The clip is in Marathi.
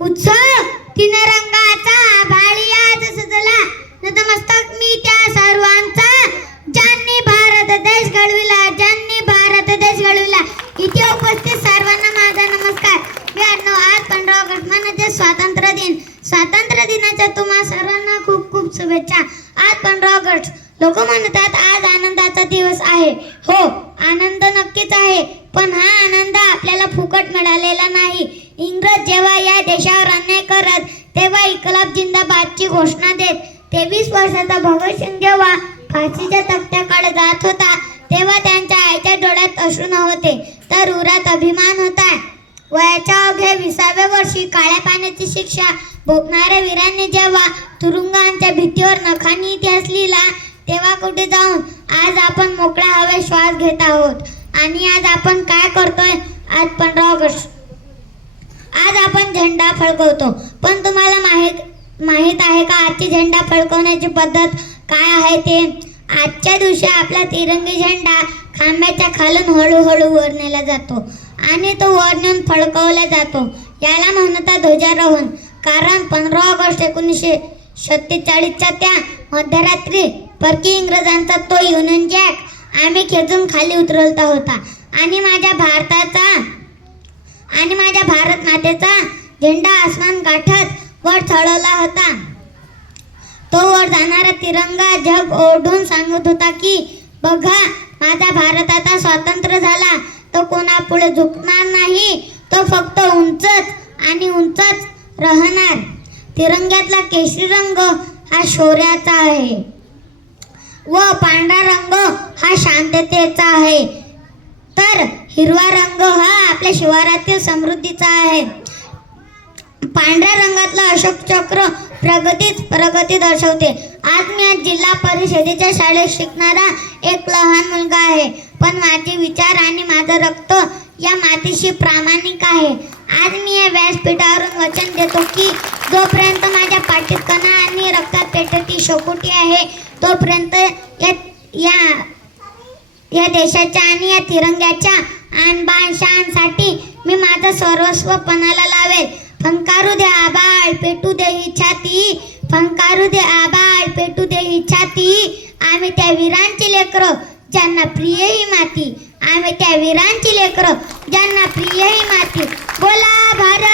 उत्सव तीन रंगाचा आभाळी आज सजला, नतमस्तक मी त्या सर्वांचा ज्यांनी भारत देश घडविला, ज्यांनी भारत देश घडविला. इथे उपस्थित सर्वांना माझा नमस्कार. आज 15 ऑगस्ट म्हणजे स्वातंत्र्य दिन. स्वातंत्र्य दिनाच्या तुम्हा सर्वांना खूप खूप शुभेच्छा. आज 15 ऑगस्ट. लोक म्हणतात आज आनंदाचा दिवस आहे. हो, आनंद नक्कीच आहे, पण हा आनंद आपल्याला फुकट मिळालेला नाही. इंग्रज जेव्हा या देशावर अन्याय करत तेव्हा इन्कलाब जिंदाबादची घोषणा देत 23 वर्षाचा भगतसिंग जेव्हा फाशीच्या तख्त्याकडे जात होता तेव्हा त्यांच्या आईच्या डोळ्यात अश्रू नव्हते तर उरात अभिमान होता. वयाच्या अवघ्या 20व्या वर्षी काळ्या पाण्याची शिक्षा भोगणाऱ्या वीरांनी जेव्हा तुरुंगांच्या भीतीवर नखांनी इतिहास लिहिला तेव्हा कुठे जाऊन आज आपण मोकळ्या हवेत श्वास घेत आहोत. आणि आज आपण काय करतोय? आज 15 ऑगस्ट. आज आपण झेंडा फडकवतो. पण तुम्हाला माहित आहे का आजची झेंडा फडकवण्याची पद्धत काय आहे ते? आजच्या दिवशी आपला तिरंगी झेंडा खांब्याच्या खालून हळूहळू वर नेला जातो आणि तो वर नेऊन फडकवला जातो. याला म्हणतात ध्वजारोहण. कारण 15 ऑगस्ट 1947च्या त्या मध्यरात्री परकी इंग्रजांचा तो युनियन जॅक आम्ही खेचून खाली उतरवला होता आणि माझ्या भारत मातेचा झेंडा आसमान गाठत वर चढवला होता. तो वर जाणारा तिरंगा जग ओढून सांगत होता की बघा, माझा भारत आता स्वतंत्र झाला. तो कोणापुढे झुकणार नाही. तो फक्त उंचच आणि उंचच राहणार. तिरंग्यातला केशरी रंग हा शौर्याचा आहे व पांढरा रंग हा शांततेचा आहे, तर हिरवा रंग हा आपल्या शिवारातील समृद्धीचा आहे. पांढऱ्या रंगातला अशोक चक्र प्रगती दर्शवते. आज मी जिल्हा परिषदेच्या शाळेत शिकणारा एक लहान मुलगा आहे, पण माझे विचार आणि माझं रक्त या मातीशी प्रामाणिक आहे. आज मी या व्यासपीठावरून वचन देतो की जोपर्यंत माझ्या पाठीत कणा आणि रक्तात पेटती शेकोटी आहे तोपर्यंत या देशाच्या आणि या तिरंग्याच्या आणबाण शानसाठी मी माझं सर्वस्व पणाला लावेल. फंकारू दे आबाळ, पेटू दे ही छाती, फंकारू दे आबाळ, पेटू दे ही छाती. आम्ही त्या वीरांची लेकरं ज्यांना प्रिय ही माती, आम्ही त्या वीरांची लेकरं ज्यांना प्रिय ही माती. बोला भारत